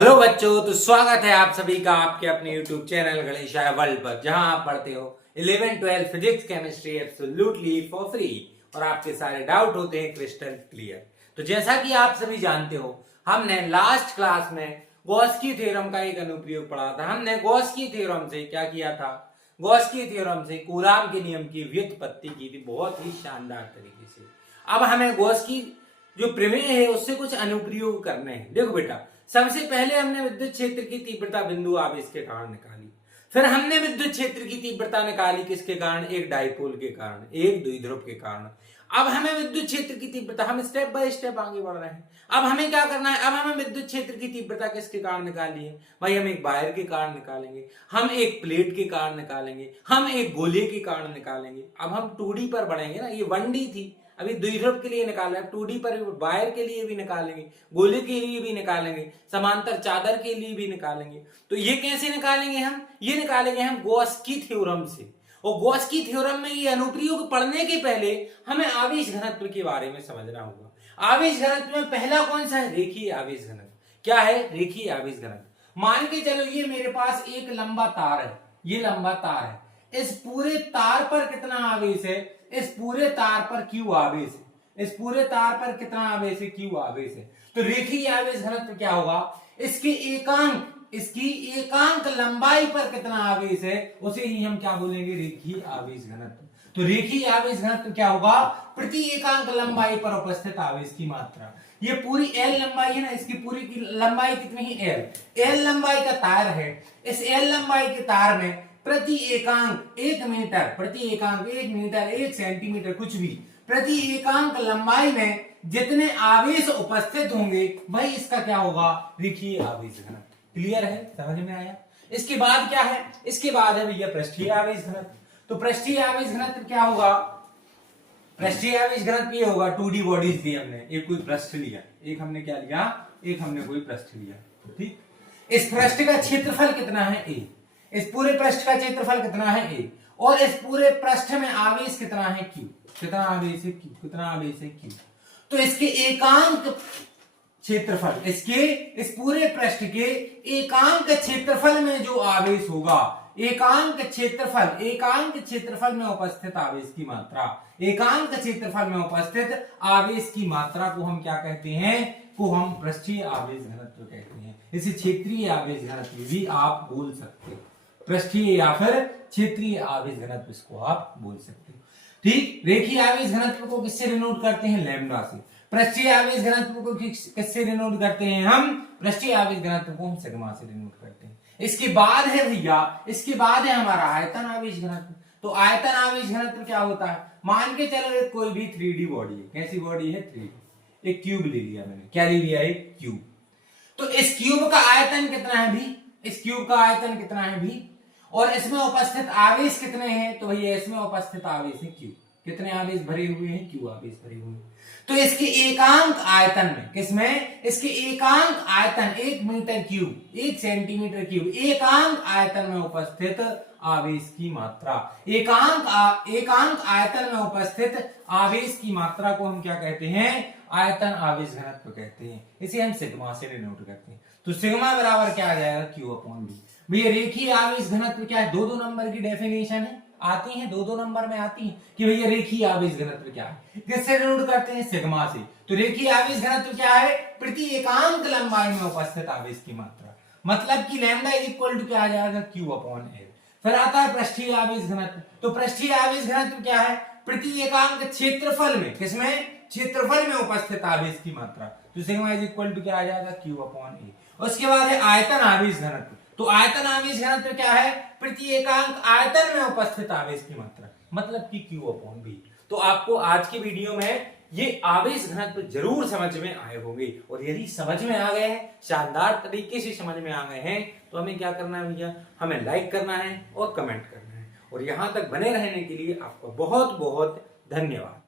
Hello बच्चों, तो स्वागत है आप सभी का आपके अपने YouTube चैनल गणेशाय वर्ल्ड पर, जहां आप पढ़ते हो 11th 12th physics chemistry absolutely for free और आपके सारे डाउट होते हैं क्रिस्टल क्लियर। तो जैसा कि आप सभी जानते हो, हमने लास्ट क्लास में गॉस-की थ्योरम का एक अनुप्रयोग पढ़ा था। हमने गॉस-की थ्योरम से क्या किया था? गॉस-की थ्योरम से कूलाम के नियम की व्युत्पत्ति की थी बहुत ही शानदार तरीके से। अब हमें गॉस की जो प्रमेय है उससे कुछ अनुप्रयोग करने हैं। देखो बेटा, सबसे पहले हमने विद्युत क्षेत्र की तीव्रता बिंदु आवेश के कारण निकाली। फिर हमने विद्युत क्षेत्र की तीव्रता निकाली किसके कारण? एक डाइपोल के कारण, एक द्विध्रुव के कारण। अब हमें विद्युत क्षेत्र की तीव्रता, हम स्टेप बाय स्टेप आगे बढ़ रहे हैं। अब हमें क्या करना है? अब हमें विद्युत क्षेत्र की तीव्रता किसके कारण निकाली है भाई? हम एक वायर के कारण निकालेंगे, हम एक प्लेट के कारण निकालेंगे, हम एक गोले के कारण निकालेंगे। अब हम 2D पर बढ़ेंगे ना, ये 1D थी, अभी द्विध्रुव के लिए निकाल रहे हैं। 2D पर वायर के लिए भी निकालेंगे, गोले के लिए भी निकालेंगे, समांतर चादर के लिए भी निकालेंगे। तो ये कैसे निकालेंगे हम? ये निकालेंगे हम गॉस की थ्योरम से। और गॉस की थ्योरम में ये अनुप्रयोग पढ़ने के पहले हमें आवेश घनत्व के बारे में समझना होगा। आवेश घनत्व में पहला कौन सा है? रेखीय आवेश घनत्व। क्या है? रेखीय आवेश घनत्व। मान के चलो ये मेरे पास एक लंबा तार है, ये लंबा तार है। इस पूरे तार पर कितना आवेश है? इस पूरे तार पर Q आवेश है। इस पूरे तार पर कितना आवेश है? Q आवेश है। तो रेखीय आवेश घनत्व क्या होगा? इसकी एकांक लंबाई पर कितना आवेश है उसे ही हम क्या बोलेंगे? रेखीय आवेश घनत्व। तो रेखीय आवेश घनत्व क्या होगा? प्रति एकांक लंबाई पर उपस्थित आवेश की मात्रा। ये पूरी L लंबाई है ना, इसकी पूरी की लंबाई कितनी है? L लंबाई का तार है। इस L लंबाई के तार में प्रति एकांक 1 मीटर, प्रति एकांक 1 मीटर, 1 सेंटीमीटर, कुछ भी, प्रति एकांक लंबाई में जितने आवेश उपस्थित होंगे वही इसका क्या होगा? रेखीय आवेश घनत्व। क्लियर है? समझ में आया? इसके बाद क्या है? इसके बाद है भैया पृष्ठीय आवेश घनत्व। तो पृष्ठीय आवेश घनत्व क्या होगा? पृष्ठीय आवेश घनत्व ये होगा, 2D बॉडीज दी हमने, एक कोई पृष्ठ लिया, एक हमने क्या लिया? एक हमने कोई पृष्ठ लिया, ठीक। इस पृष्ठ का क्षेत्रफल कितना है? A। इस पूरे पृष्ठ का क्षेत्रफल कितना है? A। और इस पूरे पृष्ठ में आवेश कितना है? Q। कितना आवेश है? Q। कितना आवेश है? Q। तो इसके एकांक क्षेत्रफल, इसके इस पूरे पृष्ठ के एकांक क्षेत्रफल में जो आवेश होगा, एकांक क्षेत्रफल में उपस्थित आवेश की मात्रा, एकांक क्षेत्रफल में उपस्थित आवेश की मात्रा को हम क्या कहते हैं? को हम पृष्ठीय आवेश घनत्व कहते हैं। इसे क्षेत्रीय आवेश घनत्व भी आप बोल सकते हो। पृष्ठीय या फिर क्षेत्रीय आवेश घनत्व इसको आप बोल सकते हो, ठीक। रेखीय आवेश घनत्व को किससे डिनोट करते हैं? लैम्डा से। पृष्ठीय आवेश घनत्व को किससे डिनोट करते हैं हम? पृष्ठीय आवेश घनत्व को हम सिग्मा से डिनोट करते हैं। इसके बाद है भैया, इसके बाद है हमारा आयतन आवेश घनत्व। तो आयतन आवेश घनत्व क्या होता है? मान के चलो एक कोई भी 3D बॉडी है। कैसी बॉडी है? 3D। एक क्यूब ले लिया मैंने। क्या ले लिया? एक क्यूब। तो इस क्यूब का आयतन कितना है भी? इस क्यूब का आयतन कितना है भी? और इसमें उपस्थित आवेश कितने हैं? तो भैया इसमें उपस्थित आवेश है Q। कितने आवेश भरे हुए हैं? Q आवेश भरे हुए हैं। तो इसके एकांक आयतन में, किसमें? इसके एकांक आयतन 1 मीटर क्यूब, 1 सेंटीमीटर क्यूब, एकांक आयतन में उपस्थित आवेश की मात्रा, एकांक आयतन में उपस्थित आवेश की मात्रा को हम क्या कहते हैं? आयतन आवेश घनत्व कहते हैं। इसे हम सिग्मा से डिनोट करते हैं। तो सिग्मा बराबर क्या आ जाएगा? Q/V। भैया रेखीय आवेश घनत्व क्या है? 2-2 नंबर की डेफिनेशन है, आती है, 2-2 नंबर में आती है कि भैया रेखीय आवेश घनत्व क्या है? किससे डिनोट करते हैं? सिग्मा से। तो रेखीय आवेश घनत्व क्या है? प्रति एकांक लंबाई में उपस्थित आवेश की मात्रा। मतलब कि लैम्डा इज इक्वल टू क्या आ जाएगा? Q/L। फिर आता है पृष्ठीय आवेश घनत्व। तो पृष्ठीय आवेश घनत्व क्या है? प्रति एकांक क्षेत्रफल में, किसमें? क्षेत्रफल में उपस्थित आवेश की मात्रा। तो सिग्मा इज इक्वल टू क्या आ जाएगा? Q/A। उसके बाद है आयतन आवेश घनत्व। तो आयतन आवेश घनत्व क्या है? प्रति एकांक आयतन में उपस्थित आवेश की मात्रा, मतलब कि Q/V। तो आपको आज की वीडियो में ये आवेश घनत्व जरूर समझ में आए होंगे, और यदि समझ में आ गए हैं, शानदार तरीके से समझ में आ गए हैं, तो हमें क्या करना है भैया? हमें लाइक करना है और कमेंट करना है। और यहां तक बने रहने के लिए आपका बहुत बहुत धन्यवाद।